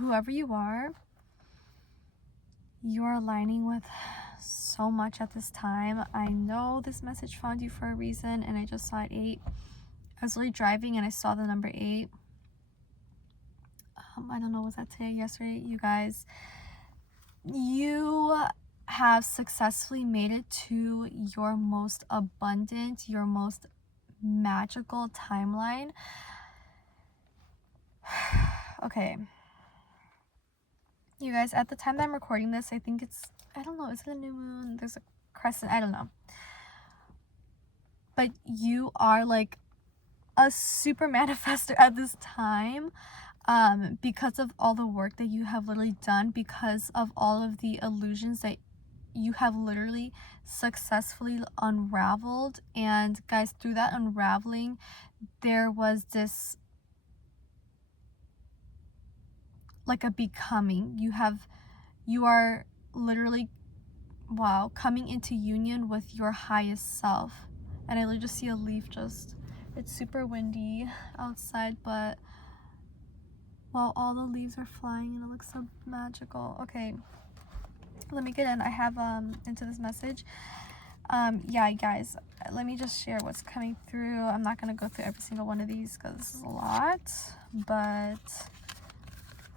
whoever you are aligning with so much at this time. I know this message found you for a reason, and I just saw it 8. I was really driving and I saw the number 8. I don't know, was that today, yesterday? You guys, you have successfully made it to your most abundant, your most magical timeline. Okay. You guys, at the time that I'm recording this, I think it's, I don't know, is it a new moon? There's a crescent, I don't know. But you are like a super manifester at this time, because of all the work that you have literally done, because of all of the illusions that you have literally successfully unraveled. And guys, through that unraveling, there was this like a becoming. You are literally, wow, coming into union with your highest self. And I literally just see a leaf, just, it's super windy outside, but wow, all the leaves are flying and it looks so magical. Okay, let me get in. I have into this message. Yeah, guys, let me just share what's coming through. I'm not gonna go through every single one of these because this is a lot, but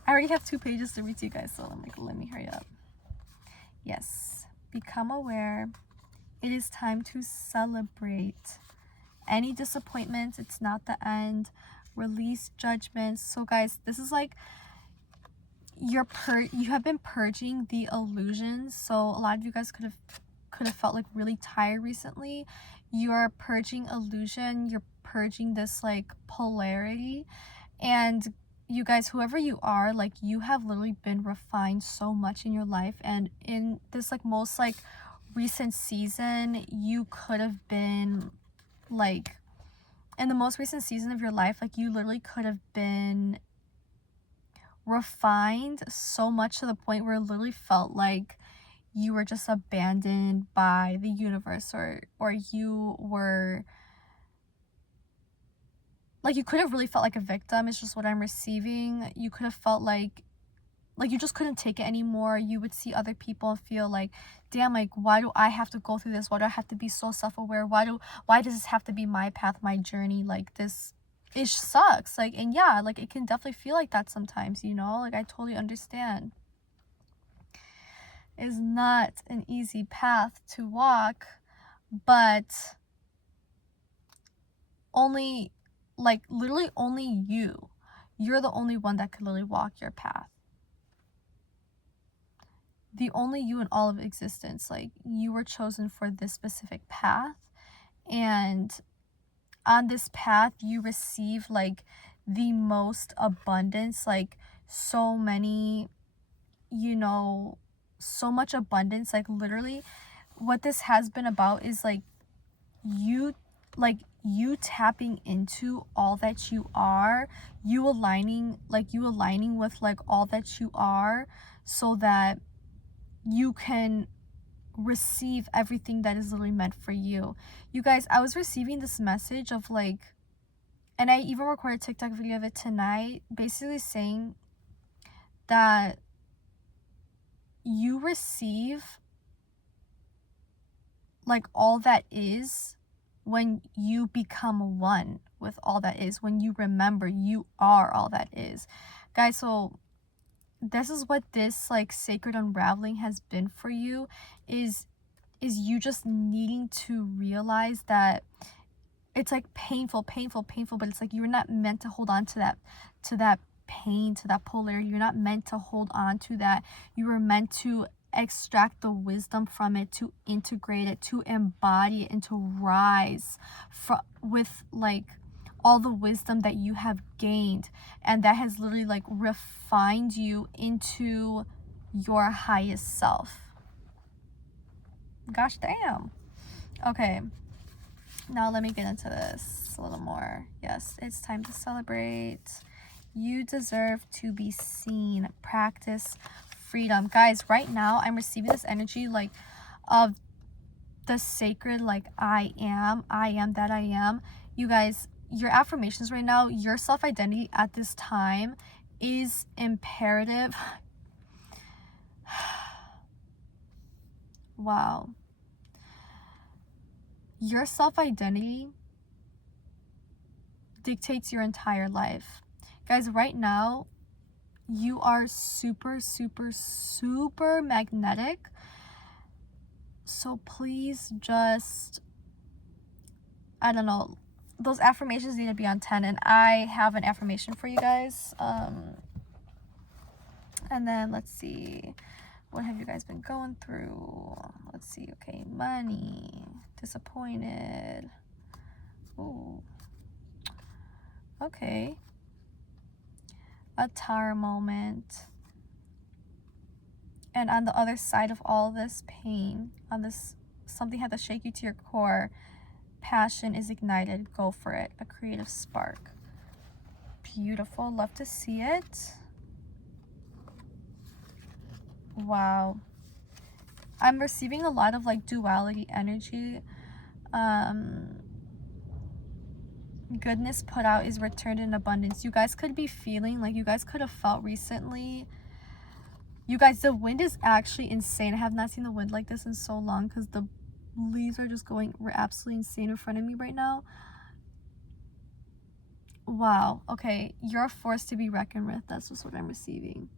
I already have 2 pages to read to you guys, so I'm like, let me hurry up. Yes, become aware. It is time to celebrate. Any disappointments, it's not the end. Release judgments. So guys, this is like you have been purging the illusions. So a lot of you guys could have felt like really tired recently. You're purging illusion, you're purging this like polarity. And you guys, whoever you are, like, you have literally been refined so much in your life, and in this like most like recent season, you could have been like, in the most recent season of your life, like, you literally could have been refined so much to the point where it literally felt like you were just abandoned by the universe, or you were like, you could have really felt like a victim. It's just what I'm receiving. You could have felt like you just couldn't take it anymore. You would see other people and feel like, damn, like, why do I have to go through this? Why do I have to be so self-aware? Why does this have to be my path, my journey? Like, this, it sucks. Like, and yeah, like, it can definitely feel like that sometimes, you know? Like, I totally understand. It's not an easy path to walk, but only, like, literally only you're the only one that could literally walk your path. The only you in all of existence. Like, you were chosen for this specific path, and on this path you receive like the most abundance, like so many, you know, so much abundance. Like, literally what this has been about is like you tapping into all that you are, you aligning with like all that you are, so that you can receive everything that is literally meant for you. You guys, I was receiving this message of like, and I even recorded a TikTok video of it tonight, basically saying that you receive like all that is when you become one with all that is, when you remember you are all that is. Guys, so this is what this like sacred unraveling has been for you, is you just needing to realize that it's like painful, but it's like you're not meant to hold on to that pain, to that polarity. You're not meant to hold on to that. You were meant to extract the wisdom from it, to integrate it, to embody it, and to rise with like all the wisdom that you have gained, and that has literally like refined you into your highest self. Gosh damn. Okay, now let me get into this a little more. Yes, it's time to celebrate. You deserve to be seen. Practice freedom. Guys, right now I'm receiving this energy like of the sacred, like, I am that I am. You guys, your affirmations right now, your self-identity at this time is imperative. Wow. Your self-identity dictates your entire life. Guys, right now, you are super, super, super magnetic. So please just, I don't know, those affirmations need to be on 10. And I have an affirmation for you guys. And then let's see. What have you guys been going through? Let's see. Okay, money, disappointed. Ooh. Okay. A tower moment. And on the other side of all this pain, on this, something had to shake you to your core. Passion is ignited. Go for it. A creative spark. Beautiful. Love to see it. Wow. I'm receiving a lot of like duality energy. Goodness put out is returned in abundance. You guys could be feeling like you guys could have felt recently. You guys, the wind is actually insane. I have not seen the wind like this in so long because the leaves are just going absolutely insane in front of me right now. Wow. Okay. You're a force to be reckoned with. That's just what I'm receiving.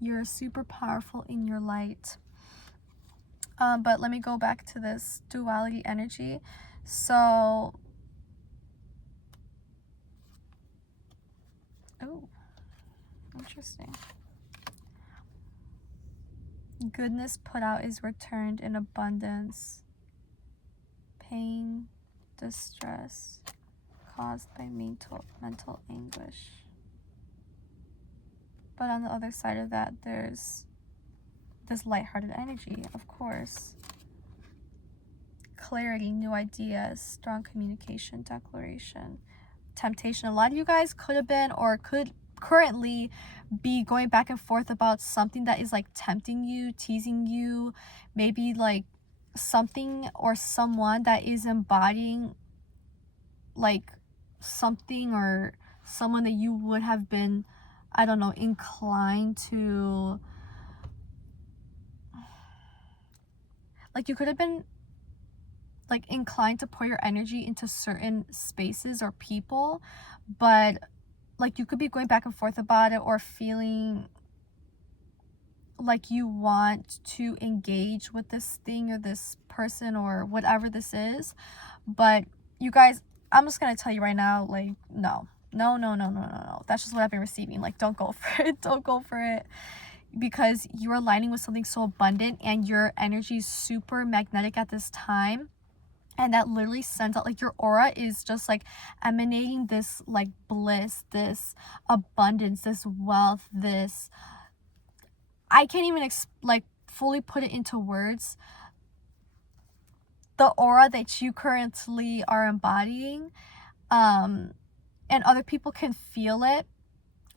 You're super powerful in your light. But let me go back to this duality energy. So, oh, interesting. Goodness put out is returned in abundance. Pain, distress caused by mental anguish. But on the other side of that, there's this lighthearted energy, of course. Clarity, new ideas, strong communication, declaration, temptation. A lot of you guys could have been or could currently be going back and forth about something that is like tempting you, teasing you, maybe like something or someone that is embodying like something or someone that you would have been, I don't know, inclined to. Like you could have been like inclined to pour your energy into certain spaces or people, but like you could be going back and forth about it or feeling like you want to engage with this thing or this person or whatever this is. But you guys, I'm just gonna tell you right now, like no. That's just what I've been receiving. Like don't go for it. Don't go for it. Because you're aligning with something so abundant and your energy is super magnetic at this time, and that literally sends out like your aura is just like emanating this like bliss, this abundance, this wealth, this, I can't even like fully put it into words, the aura that you currently are embodying, and other people can feel it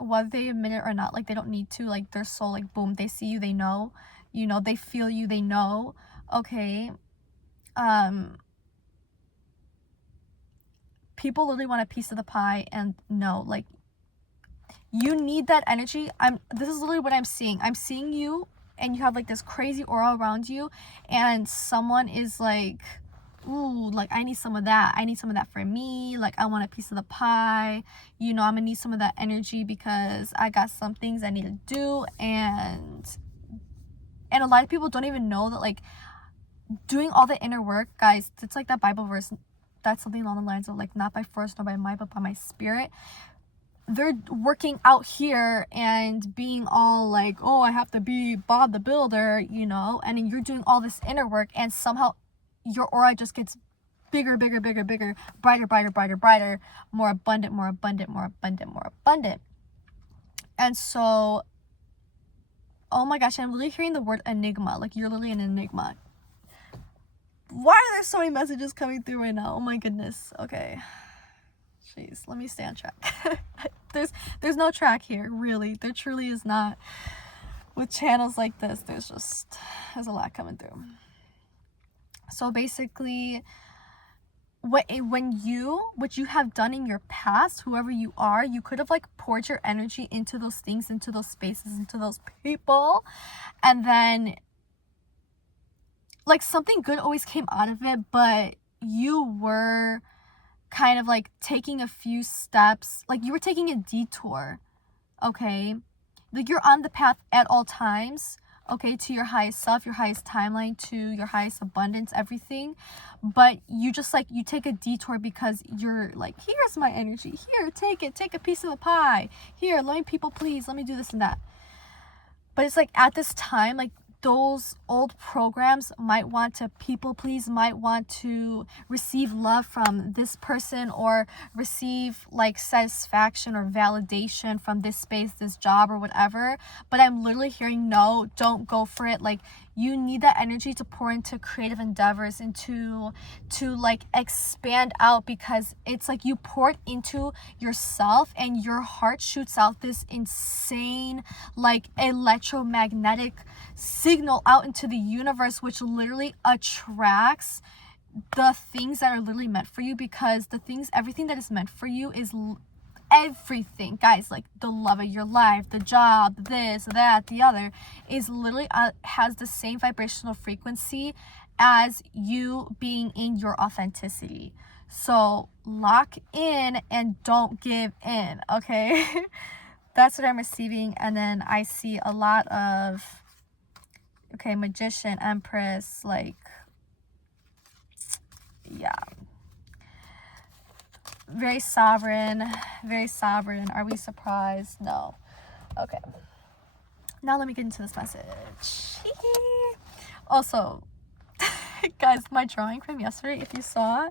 whether they admit it or not. Like they don't need to, like their soul, like boom, they see you, they know, you know, they feel you, they know. Okay. People literally want a piece of the pie, and no, like you need that energy. This is literally what I'm seeing. I'm seeing you and you have like this crazy aura around you, and someone is like, ooh, like I need some of that. I need some of that for me. Like I want a piece of the pie. You know, I'm gonna need some of that energy because I got some things I need to do. And a lot of people don't even know that like doing all the inner work, guys, it's like that Bible verse that's something along the lines of like, not by force nor by might but by my spirit. They're working out here and being all like, oh, I have to be Bob the Builder, you know, and then you're doing all this inner work, and somehow your aura just gets bigger, brighter, more abundant. And so, oh my gosh, I'm literally hearing the word enigma. Like you're literally an enigma. Why are there so many messages coming through right now? Oh my goodness. Okay. Jeez, let me stay on track. There's no track here, really. There truly is not. With channels like this, there's a lot coming through. So basically, what you have done in your past, whoever you are, you could have like poured your energy into those things, into those spaces, into those people, and then like something good always came out of it, but you were kind of like taking a few steps, like you were taking a detour, okay? Like you're on the path at all times, okay, to your highest self, your highest timeline, to your highest abundance, everything. But you just like, you take a detour because you're like, here's my energy, here, take it, take a piece of the pie, here, let me people please, let me do this and that. But it's like at this time, like those old programs might want to people please, might want to receive love from this person, or receive like satisfaction or validation from this space, this job, or whatever. But I'm literally hearing, no, don't go for it. Like you need that energy to pour into creative endeavors, into to like expand out, because it's like you poured into yourself and your heart shoots out this insane like electromagnetic signal out into the universe, which literally attracts the things that are literally meant for you, because everything that is meant for you is everything, guys, like the love of your life, the job, this, that, the other, is literally has the same vibrational frequency as you being in your authenticity. So lock in and don't give in, okay? That's what I'm receiving. And then I see a lot of, okay, Magician, Empress, like, yeah. Very sovereign, very sovereign. Are we surprised? No. Okay. Now let me get into this message. Also, guys, my drawing from yesterday, if you saw,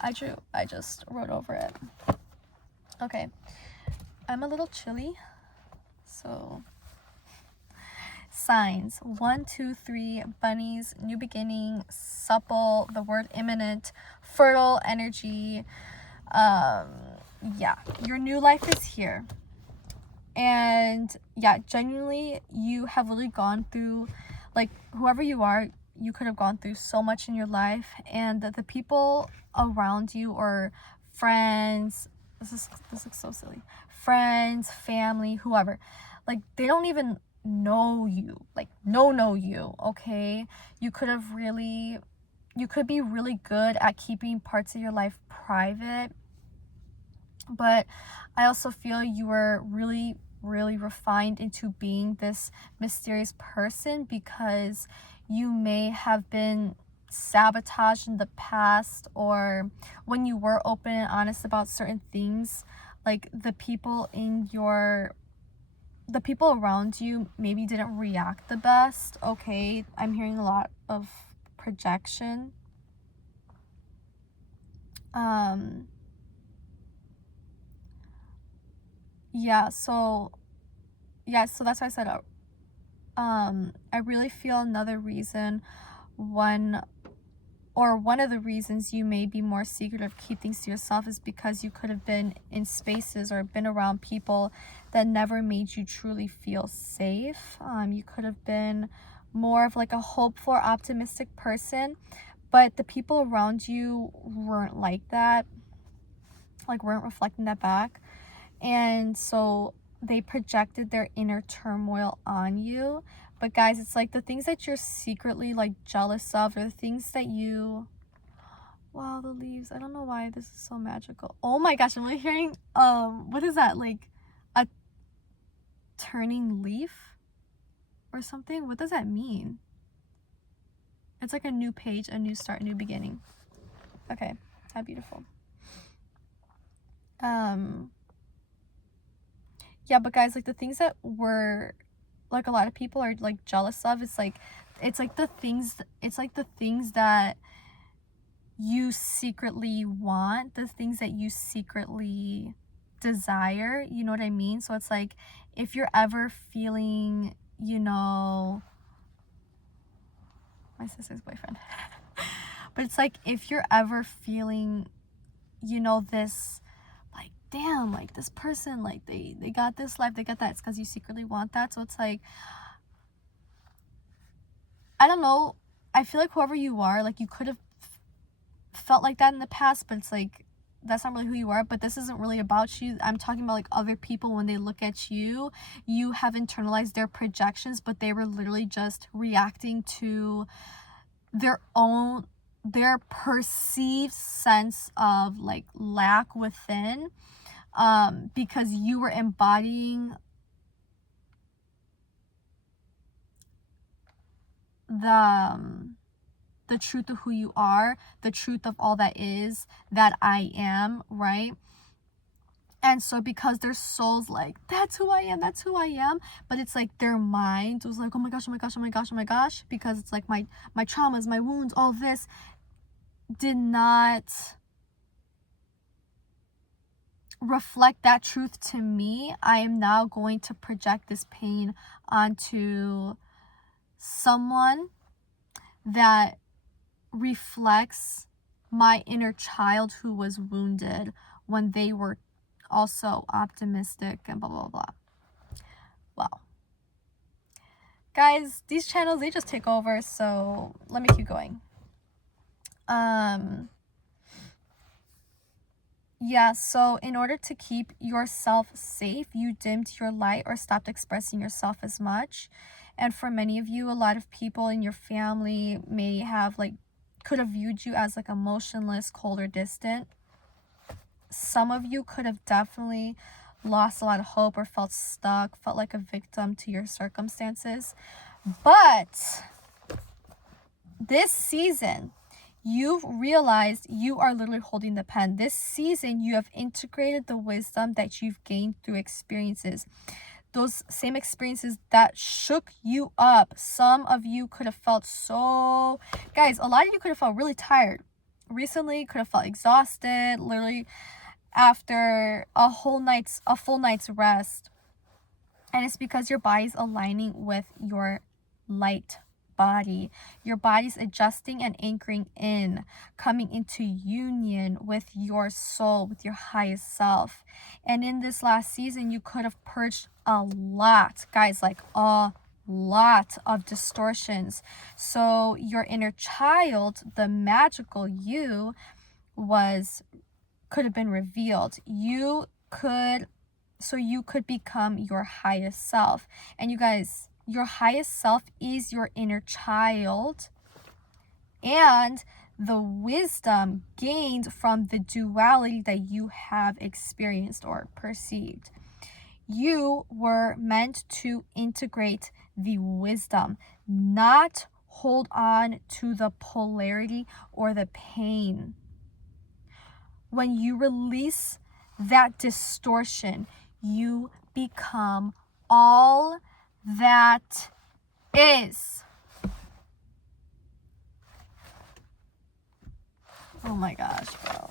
I just wrote over it. Okay. I'm a little chilly, so signs 1, 2, 3, bunnies, new beginning, supple, the word imminent, fertile energy. Yeah, your new life is here. And yeah, genuinely, you have really gone through, like, whoever you are, you could have gone through so much in your life, and the people around you, or friends, this looks so silly, friends, family, whoever, like, they don't even know you, like, know you, okay? You could be really good at keeping parts of your life private, but I also feel you were really refined into being this mysterious person, because you may have been sabotaged in the past, or when you were open and honest about certain things, like the people around you maybe didn't react the best, okay? I'm hearing a lot of projection. So that's why I said, I really feel another reason, one of the reasons you may be more secretive, keep things to yourself, is because you could have been in spaces or been around people that never made you truly feel safe. You could have been more of like a hopeful, optimistic person, but the people around you weren't like that, like weren't reflecting that back. And so they projected their inner turmoil on you. But guys, it's like the things that you're secretly like jealous of, or the things that you, wow, the leaves, I don't know why this is so magical. Oh my gosh, I'm really hearing what is that, like a turning leaf or something? What does that mean? It's like a new page, a new start, a new beginning. Okay, how beautiful. Yeah, but guys, like the things that were, like, a lot of people are like jealous of, it's like the things that you secretly want, the things that you secretly desire, you know what I mean? So it's like, if you're ever feeling, my sister's boyfriend, but it's like, if you're ever feeling, this, like, damn, like this person, like they got this life, they got that, it's because you secretly want that. So it's like, I don't know, I feel like whoever you are, like you could have felt like that in the past, but it's like, that's not really who you are. But this isn't really about you. I'm talking about like other people. When they look at you, you have internalized their projections, but they were literally just reacting to their perceived sense of like lack within, because you were embodying the truth of who you are, the truth of all that is, that I am, right? And so because their soul's like, that's who I am, that's who I am, but it's like their mind was like, oh my gosh, oh my gosh, oh my gosh, oh my gosh, because it's like my traumas, my wounds, all this did not reflect that truth to me. I am now going to project this pain onto someone that reflects my inner child who was wounded when they were also optimistic and blah blah blah. Wow, guys, these channels, they just take over, so let me keep going. Yeah, so in order to keep yourself safe, you dimmed your light or stopped expressing yourself as much. And for many of you, a lot of people in your family may have could have viewed you as emotionless, cold, or distant. Some of you could have definitely lost a lot of hope or felt stuck, felt like a victim to your circumstances. But this season, you've realized you are literally holding the pen. This season, you have integrated the wisdom that you've gained through experiences. Those same experiences that shook you up. Some of you could have felt guys, a lot of you could have felt really tired recently, could have felt exhausted, literally after a full night's rest. And it's because your body's aligning with your light body. Your body's adjusting and anchoring in, coming into union with your soul, with your highest self. And in this last season, you could have purged a lot, guys, a lot of distortions. So your inner child, the magical you, could have been revealed. You could become your highest self. And you guys, your highest self is your inner child and the wisdom gained from the duality that you have experienced or perceived. You were meant to integrate the wisdom, not hold on to the polarity or the pain. When you release that distortion, you become all that is. Oh my gosh, bro.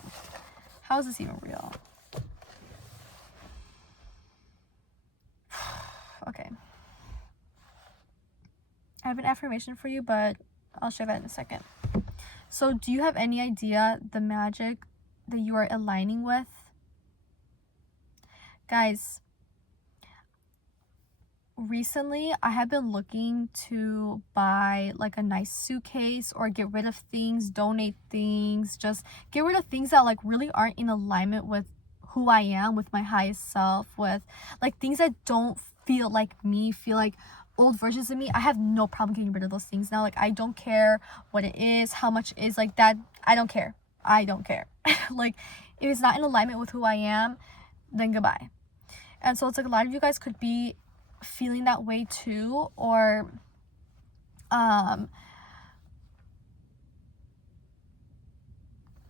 How is this even real? Okay. I have an affirmation for you, but I'll share that in a second. So, do you have any idea the magic that you are aligning with? Guys, recently I have been looking to buy a nice suitcase or get rid of things, donate things, just get rid of things that really aren't in alignment with who I am, with my highest self, with things that don't feel like me, feel like old versions of me. I have no problem getting rid of those things now. I don't care what it is, how much it is, that. I don't care. If it's not in alignment with who I am, then goodbye. And so it's a lot of you guys could be feeling that way too, or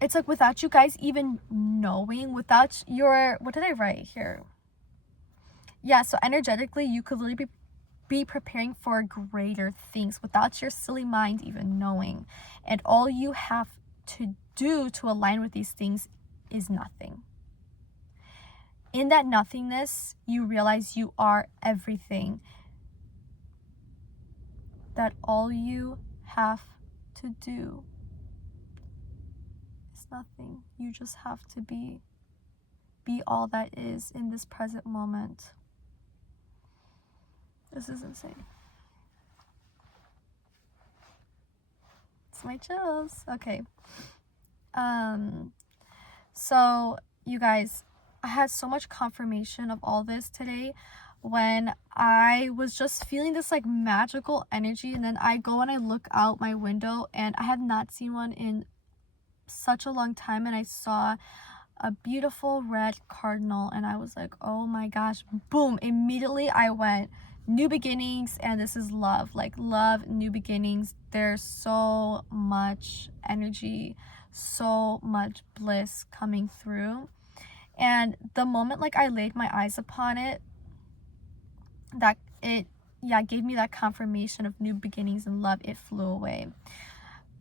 it's without you guys even knowing, without your, what did I write here? Yeah, so energetically you could literally be preparing for greater things without your silly mind even knowing. And all you have to do to align with these things is nothing. In that nothingness, you realize you are everything. That all you have to do is nothing. You just have to be all that is in this present moment. This is insane. It's my chills. Okay. So you guys, I had so much confirmation of all this today when I was just feeling this like magical energy, and then I go and I look out my window and I have not seen one in such a long time, and I saw a beautiful red cardinal and I was like, oh my gosh, boom, immediately I went new beginnings, and this is love, like love, new beginnings. There's so much energy, so much bliss coming through. And the moment like I laid my eyes upon it, that it, yeah, gave me that confirmation of new beginnings and love. It flew away.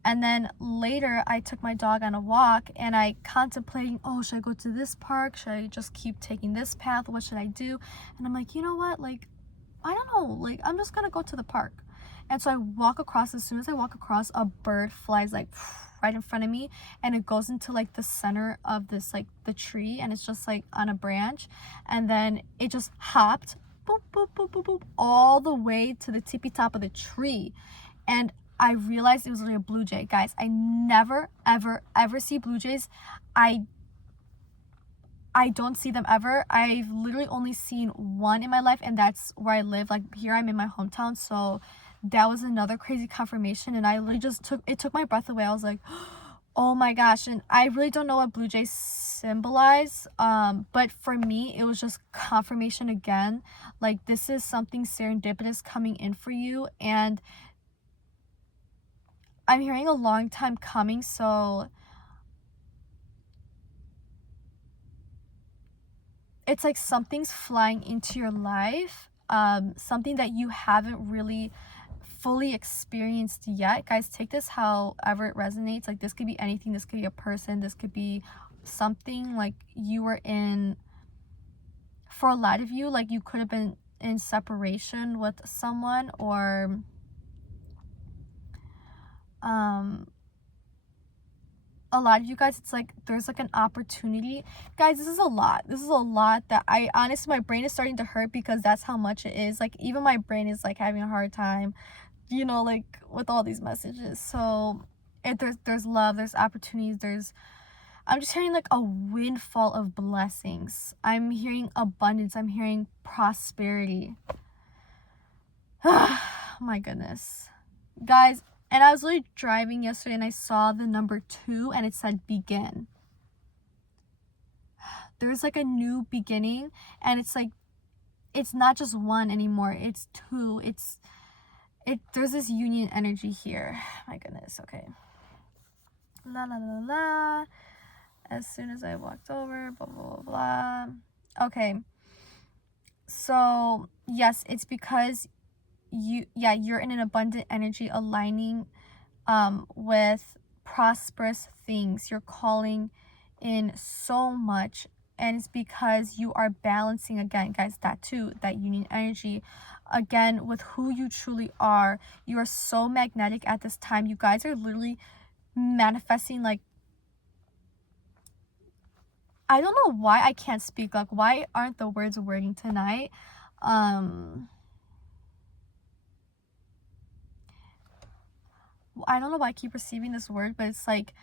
And then later I took my dog on a walk and I contemplating, oh, should I go to this park? Should I just keep taking this path? What should I do? And I'm like, you know what? Like, I don't know. Like, I'm just gonna go to the park. And so I walk across. As soon as I walk across, a bird flies like right in front of me, and it goes into like the center of this, like the tree, and it's just like on a branch. And then it just hopped, boop, boop, boop, boop, boop, all the way to the tippy top of the tree. And I realized it was literally a blue jay. Guys, I never, ever, ever see blue jays. I don't see them ever. I've literally only seen one in my life, and that's where I live. Like, here I'm in my hometown, so that was another crazy confirmation, and I literally just took my breath away. I was like, oh my gosh. And I really don't know what blue jays symbolize, but for me it was just confirmation again, like this is something serendipitous coming in for you, and I'm hearing a long time coming. So it's like something's flying into your life, something that you haven't really fully experienced yet. Guys, take this however it resonates. Like, this could be anything. This could be a person. This could be something. Like, you were in, for a lot of you, like you could have been in separation with someone, or a lot of you guys, it's like there's like an opportunity. Guys, this is a lot that I honestly, my brain is starting to hurt because that's how much it is. Like, even my brain is like having a hard time, you know, like with all these messages. So there's love, there's opportunities, I'm just hearing like a windfall of blessings. I'm hearing abundance, I'm hearing prosperity. My goodness, guys. And I was literally driving yesterday and I saw the number 2 and it said begin. There's like a new beginning, and it's like, it's not just one anymore, it's 2. There's this union energy here. My goodness. Okay. La la la la. As soon as I walked over, blah blah blah blah. Okay. So yes, it's because you're in an abundant energy, aligning with prosperous things. You're calling in so much, and it's because you are balancing again, guys, that too, that union energy again with who you truly are. You are so magnetic at this time. You guys are literally manifesting, like, I don't know why I can't speak, like why aren't the words wording tonight. I don't know why I keep receiving this word, but it's like,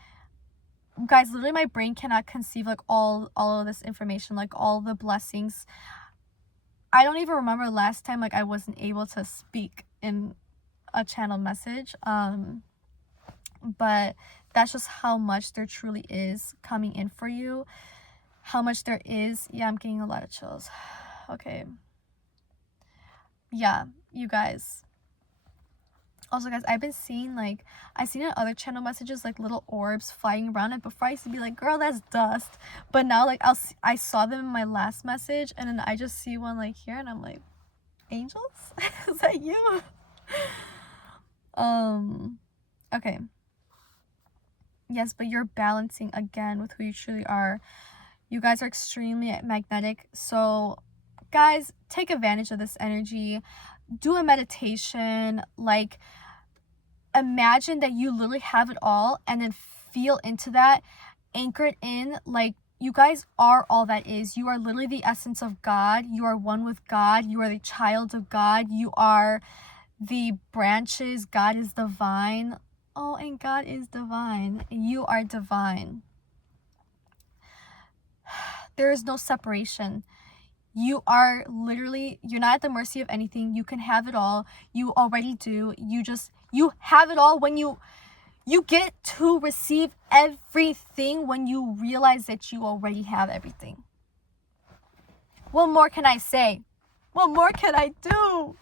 guys, literally my brain cannot conceive like all of this information, like all the blessings. I don't even remember last time like I wasn't able to speak in a channel message. But that's just how much there truly is coming in for you, how much there is. Yeah, I'm getting a lot of chills. Okay. Yeah, you guys. Also, guys, I've been seeing, like, I've seen in other channel messages, like, little orbs flying around. And before I used to be like, girl, that's dust. But now, like, I saw them in my last message. And then I just see one, like, here. And I'm like, angels? Is that you? Okay. Yes, but you're balancing, again, with who you truly are. You guys are extremely magnetic. So, guys, take advantage of this energy. Do a meditation, like, imagine that you literally have it all, and then feel into that, anchor it in. Like, you guys are all that is. You are literally the essence of God. You are one with God. You are the child of God. You are the branches. God is the vine. Oh, and God is divine. You are divine. There is no separation. You are literally, you're not at the mercy of anything. You can have it all. You already do. You have it all when you get to receive everything when you realize that you already have everything. What more can I say? What more can I do?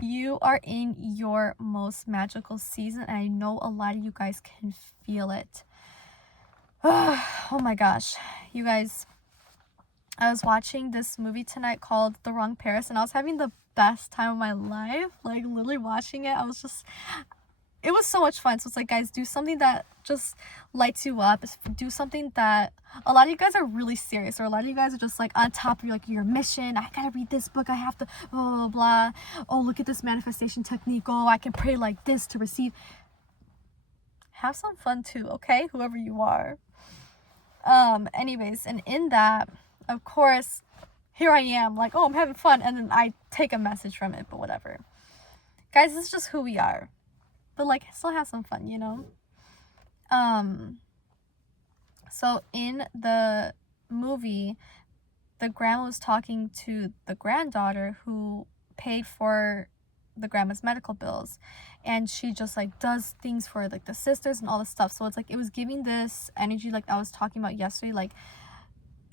You are in your most magical season, and I know a lot of you guys can feel it. Oh my gosh. You guys, I was watching this movie tonight called The Wrong Paris, and I was having the best time of my life. Like, literally watching it, it was so much fun. So it's like, guys, do something that just lights you up. Do something that a lot of you guys are really serious, or a lot of you guys are just like on top of your mission. I gotta read this book. I have to blah blah blah. Oh, look at this manifestation technique. Oh, I can pray like this to receive. Have some fun too, okay? Whoever you are. Anyways, and in that, of course, here I am, like, oh, I'm having fun, and then I take a message from it, but whatever. Guys, this is just who we are. But like, still have some fun, you know? So in the movie, the grandma was talking to the granddaughter who paid for the grandma's medical bills, and she just like does things for like the sisters and all this stuff. So it's like, it was giving this energy like I was talking about yesterday. Like,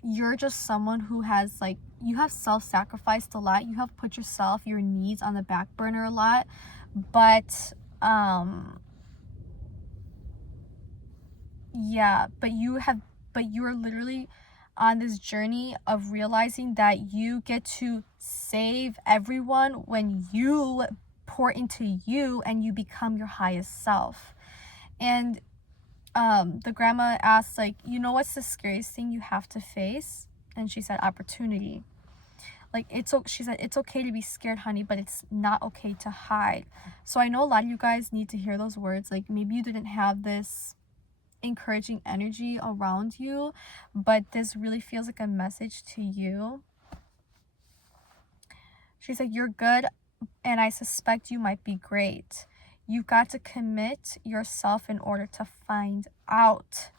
you're just someone who has like, you have self-sacrificed a lot. You have put yourself, your needs on the back burner a lot, but yeah, but you're literally on this journey of realizing that you get to save everyone when you pour into you and you become your highest self. And the grandma asked, like, you know what's the scariest thing you have to face? And she said, opportunity. Like, she said, it's okay to be scared, honey, but it's not okay to hide. So I know a lot of you guys need to hear those words. Like, maybe you didn't have this encouraging energy around you, but this really feels like a message to you. She's like, you're good, and I suspect you might be great. You've got to commit yourself in order to find out.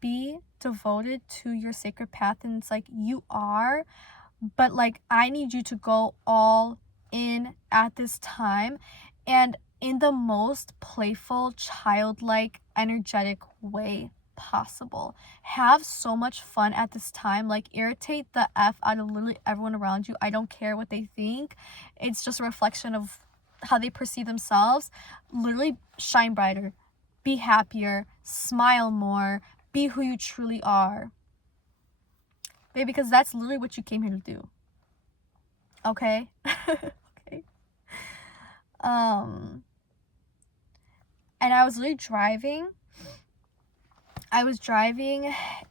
Be devoted to your sacred path. And it's like, you are, but like, I need you to go all in at this time, and in the most playful, childlike, energetic way possible. Have so much fun at this time. Like, irritate the F out of literally everyone around you. I don't care what they think. It's just a reflection of how they perceive themselves. Literally shine brighter, be happier, smile more, be who you truly are. Baby, because that's literally what you came here to do. Okay? Okay. And I was literally driving.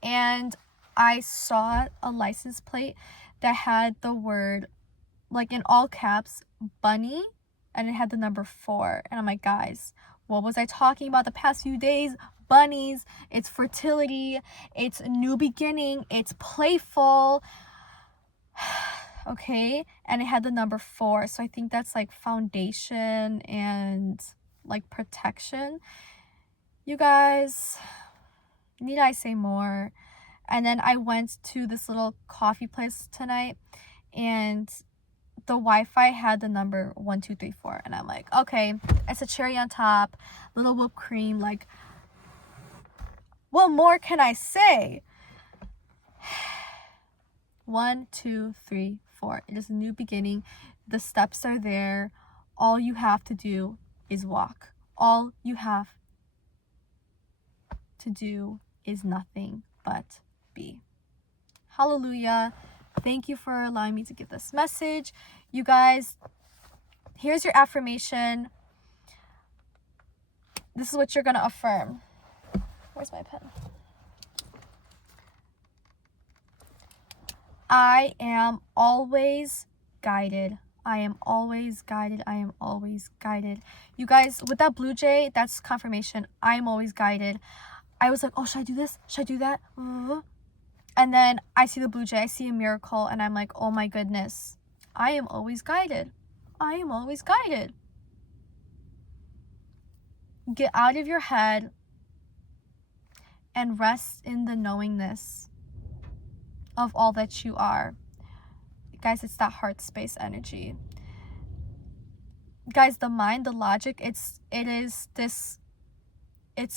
And I saw a license plate that had the word, like in all caps, bunny, and it had the number 4. And I'm like, guys, what was I talking about the past few days? Bunnies. It's fertility. It's a new beginning. It's playful. Okay, and it had the number 4, so I think that's like foundation and like protection. You guys, need I say more? And then I went to this little coffee place tonight, and the Wi-Fi had the number 1234, and I'm like, okay, it's a cherry on top, little whipped cream. Like, what more can I say? 1, 2, 3, 4. It is a new beginning. The steps are there. All you have to do is walk. All you have to do is nothing but be. Hallelujah. Thank you for allowing me to give this message. You guys, here's your affirmation. This is what you're going to affirm. Where's my pen? I am always guided. I am always guided. I am always guided. You guys, with that blue jay, that's confirmation. I am always guided. I was like, oh, should I do this? Should I do that? And then I see the blue jay. I see a miracle. And I'm like, oh my goodness. I am always guided. I am always guided. Get out of your head and rest in the knowingness of all that you are. Guys, it's that heart space energy. Guys, the mind, the logic, it's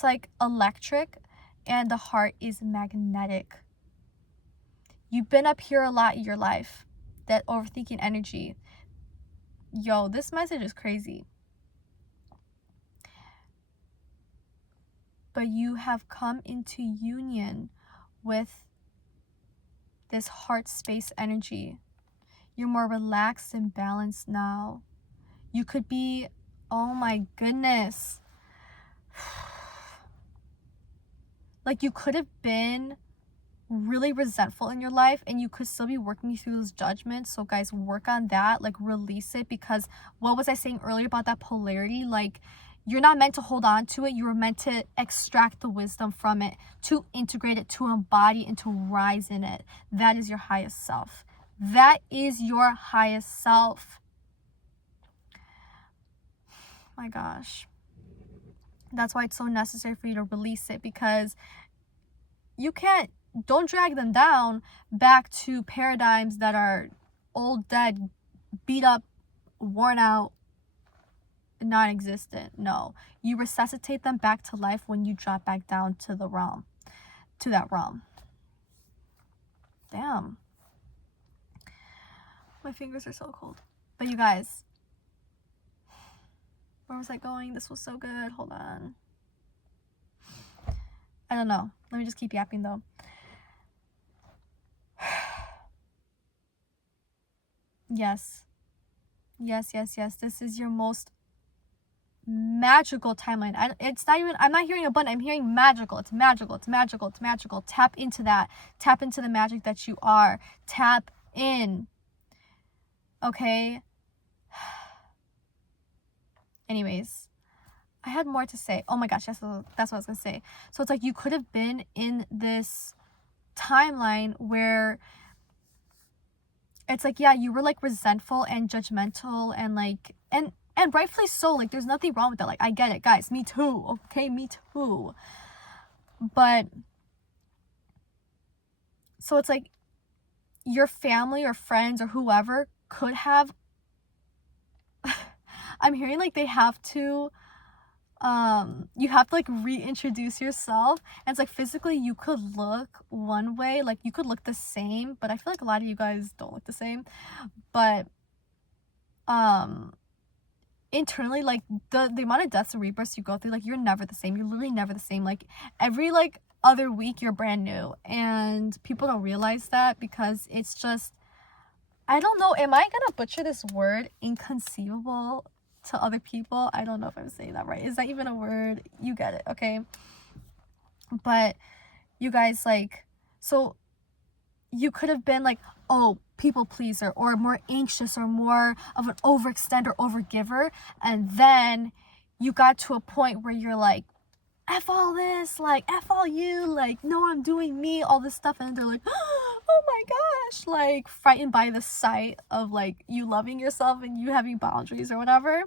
like electric, and the heart is magnetic. You've been up here a lot in your life, that overthinking energy. Yo, this message is crazy. But you have come into union with this heart space energy. You're more relaxed and balanced now. You could be, oh my goodness. Like, you could have been really resentful in your life, and you could still be working through those judgments. So guys, work on that, like release it, because what was I saying earlier about that polarity? Like, you're not meant to hold on to it. You were meant to extract the wisdom from it, to integrate it, to embody, and to rise in it. That is your highest self. That is your highest self. My gosh. That's why it's so necessary for you to release it, because you can't, don't drag them down back to paradigms that are old, dead, beat up, worn out, non-existent. No, you resuscitate them back to life when you drop back down to the realm, to that realm. Damn, my fingers are so cold. But you guys, where was I going? This was so good. Hold on. I don't know. Let me just keep yapping though. Yes. This is your most magical timeline. It's not even, I'm not hearing abundant, I'm hearing magical. It's magical. Tap into that. Tap into the magic that you are. Tap in. Okay? Anyways, I had more to say. Oh my gosh, that's what I was gonna say. So it's like, you could have been in this timeline where it's like, yeah, you were like resentful and judgmental, and like, and rightfully so. Like, there's nothing wrong with that. Like, I get it, guys. Me too. Okay, me too. But so it's like, your family or friends or whoever could have I'm hearing like they have to you have to like reintroduce yourself, and it's like, physically you could look one way, like you could look the same, but I feel like a lot of you guys don't look the same. But internally, like the amount of deaths and rebirths you go through, like, you're never the same. You're literally never the same. Like, every like other week you're brand new, and people don't realize that, because it's just, I don't know, am I gonna butcher this word, inconceivable, to other people? I don't know if I'm saying that right. Is that even a word? You get it, okay? But you guys, like, so you could have been like, oh, people pleaser, or more anxious, or more of an overextender, overgiver, and then you got to a point where you're like, F all this, like, F all you, like, no, I'm doing me, all this stuff, and they're like, oh my gosh, like, frightened by the sight of, like, you loving yourself and you having boundaries or whatever,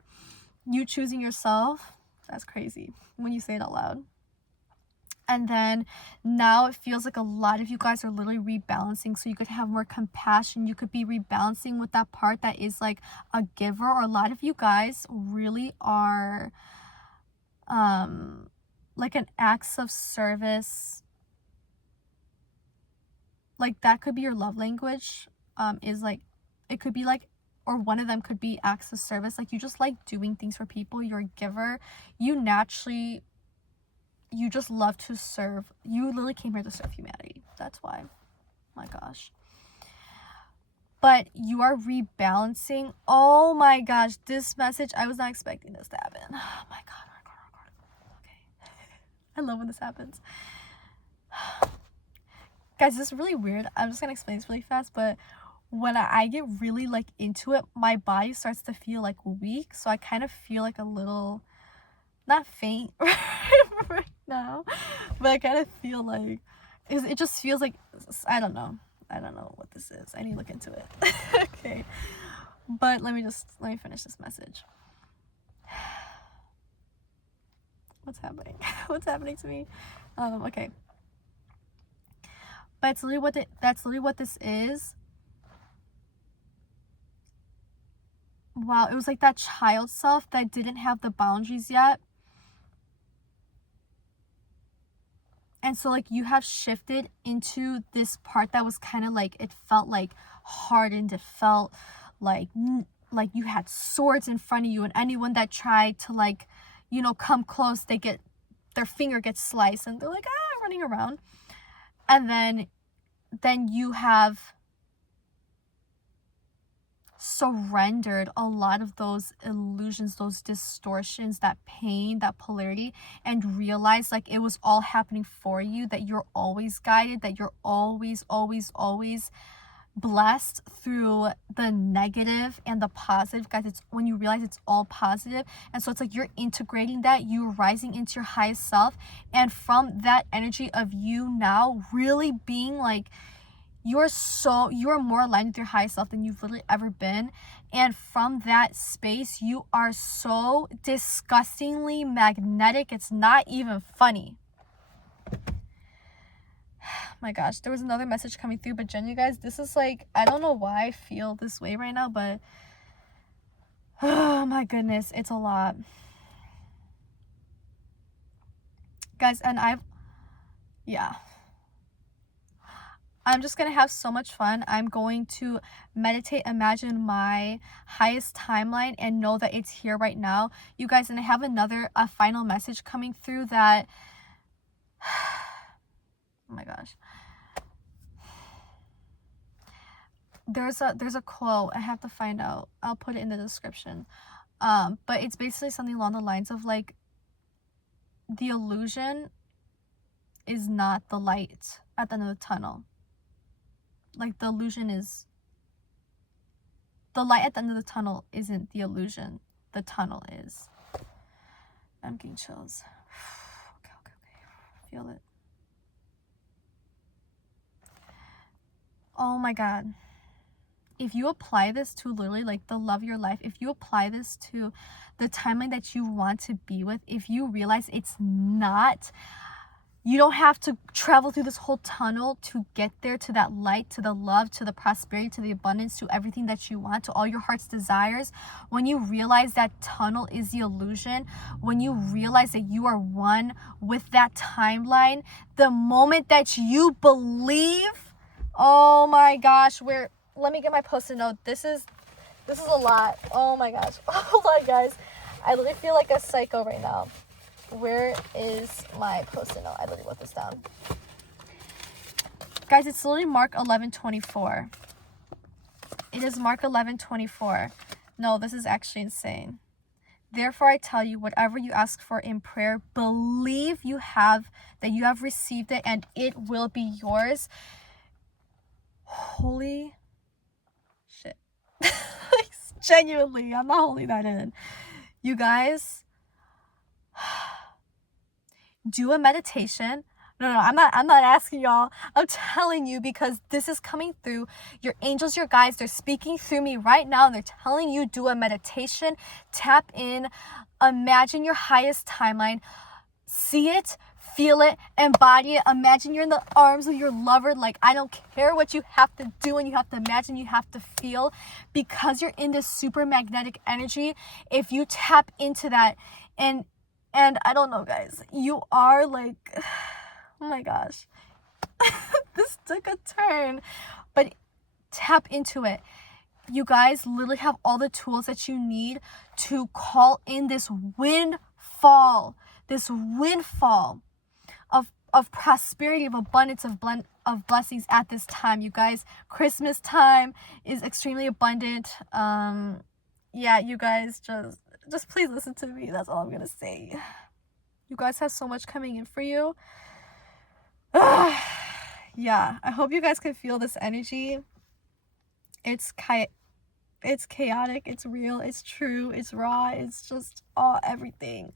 you choosing yourself. That's crazy when you say it out loud. And then now it feels like a lot of you guys are literally rebalancing, so you could have more compassion. You could be rebalancing with that part that is like a giver, or a lot of you guys really are like an acts of service, like that could be your love language, is like, it could be like, or one of them could be acts of service. Like, you just like doing things for people. You're a giver. You naturally, you just love to serve. You literally came here to serve humanity. That's why. My gosh. But you are rebalancing. Oh my gosh, this message, I was not expecting this to happen. Oh my god. Okay. I love when this happens. Guys, this is really weird. I'm just gonna explain this really fast, but when I get really like into it, my body starts to feel like weak. So I kind of feel like a little, not faint right now, but I kind of feel like, it just feels like, I don't know what this is. I need to look into it. Okay. But let me finish this message. What's happening? What's happening to me? Okay. But that's literally what this is. Wow, it was like that child self that didn't have the boundaries yet. And so like you have shifted into this part that was kind of like, it felt like hardened. It felt like you had swords in front of you, and anyone that tried to like, you know, come close, their finger gets sliced and they're like, running around. And then you have surrendered a lot of those illusions, those distortions, that pain, that polarity, and realized like it was all happening for you, that you're always guided, that you're always blessed through the negative and the positive. Guys, it's when you realize it's all positive. And so it's like you're integrating that, you're rising into your highest self, and from that energy of you now really being like, you're more aligned with your highest self than you've literally ever been. And from that space, you are so disgustingly magnetic. It's not even funny. My gosh, there was another message coming through, but Jen, you guys, this is like, I don't know why I feel this way right now, but oh my goodness, it's a lot. Guys, and I'm just going to have so much fun. I'm going to meditate, imagine my highest timeline, and know that it's here right now. You guys, and I have a final message coming through that, oh my gosh. There's a quote, I have to find out. I'll put it in the description. But it's basically something along the lines of like, the illusion is not the light at the end of the tunnel. Like, the illusion is, the light at the end of the tunnel isn't the illusion, the tunnel is. I'm getting chills. Okay. Feel it. Oh my God. If you apply this to literally like the love of your life, if you apply this to the timeline that you want to be with, if you realize it's not, you don't have to travel through this whole tunnel to get there, to that light, to the love, to the prosperity, to the abundance, to everything that you want, to all your heart's desires. When you realize that tunnel is the illusion, when you realize that you are one with that timeline, the moment that you believe, oh my gosh, let me get my post-it note. This is a lot. Oh my gosh. Hold on, guys. I literally feel like a psycho right now. Where is my post-it note? I literally wrote this down. Guys, it's literally Mark 11:24. It is Mark 11:24. No, this is actually insane. Therefore, I tell you, whatever you ask for in prayer, believe that you have received it, and it will be yours. Holy shit. Genuinely, I'm not holding that in. You guys, do a meditation. No, I'm not asking y'all. I'm telling you, because this is coming through. Your angels, your guides, they're speaking through me right now, and they're telling you, do a meditation, tap in, imagine your highest timeline, see it, feel it, embody it. Imagine you're in the arms of your lover. Like, I don't care what you have to do, and you have to imagine, you have to feel, because you're in this super magnetic energy. If you tap into that, and I don't know, guys, you are like, oh my gosh, this took a turn, but tap into it. You guys literally have all the tools that you need to call in this windfall of prosperity, of abundance, of blessings at this time. You guys, Christmas time is extremely abundant. Yeah, you guys, just please listen to me. That's all I'm gonna say. You guys have so much coming in for you. Yeah, I hope you guys can feel this energy. It's chaotic, it's real, it's true, it's raw, it's just everything.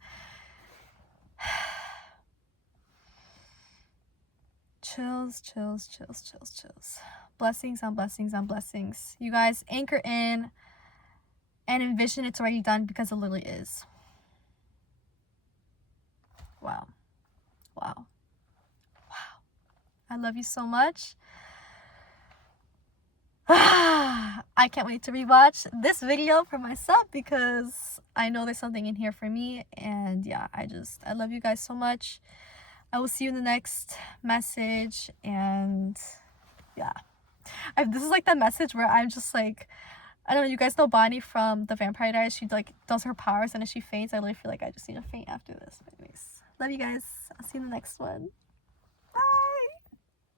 Chills. Blessings on blessings on blessings. You guys, anchor in. and envision it's already done, because it literally is. Wow. Wow. Wow. I love you so much. I can't wait to rewatch this video for myself, because I know there's something in here for me. And yeah, I love you guys so much. I will see you in the next message. And yeah, this is like the message where I'm just like, I don't know, you guys know Bonnie from the Vampire Diaries. She like does her powers and then she faints. I really feel like I just need to faint after this. But anyways, love you guys. I'll see you in the next one.